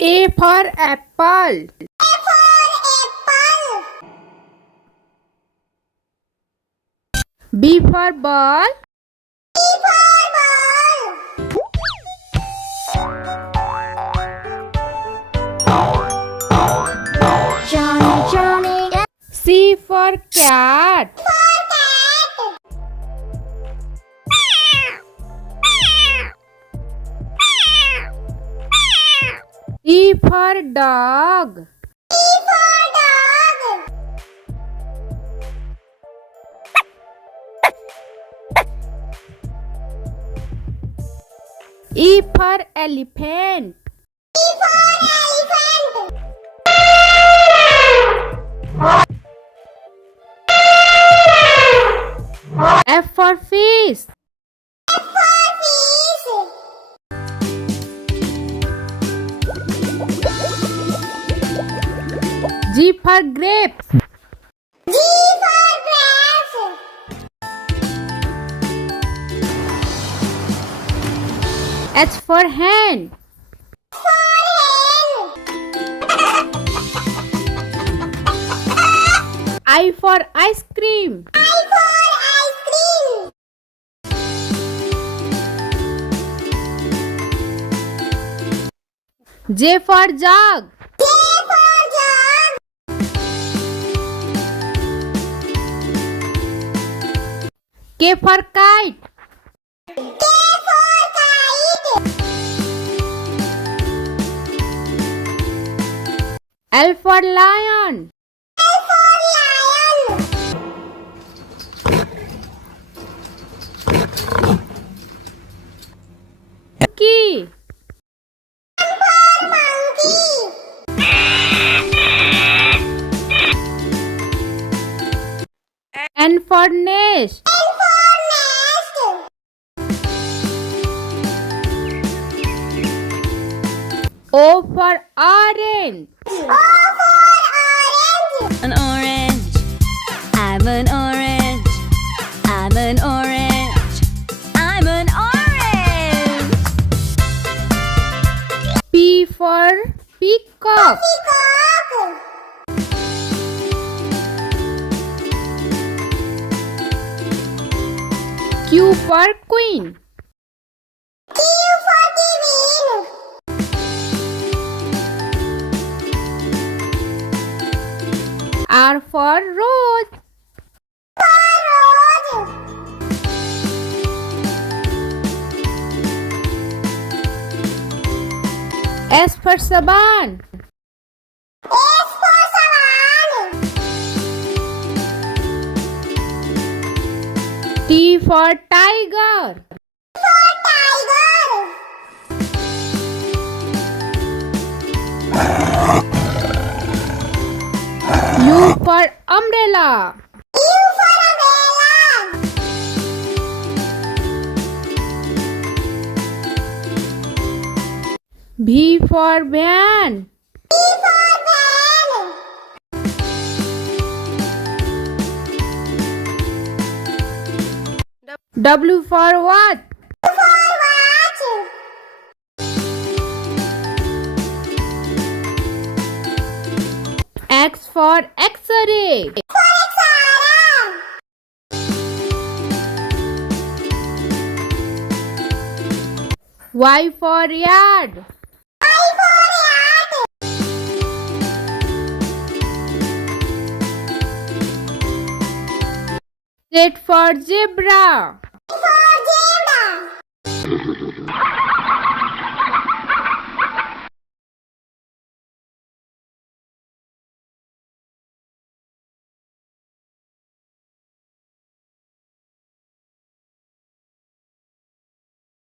A for apple. B for ball. C for cat. D for dog. E for elephant. F for fish. G for grapes. H for hen. I for ice cream. J for jug. K for kite. L for lion. Monkey. N for nest. O for orange. An orange. I'm an orange. I'm an orange. I'm an orange. P for peacock. Q for queen. R for rose. S for saban. T for tiger. U for umbrella. V for van. W for what? X for X-ray. Y for yard. Z for zebra.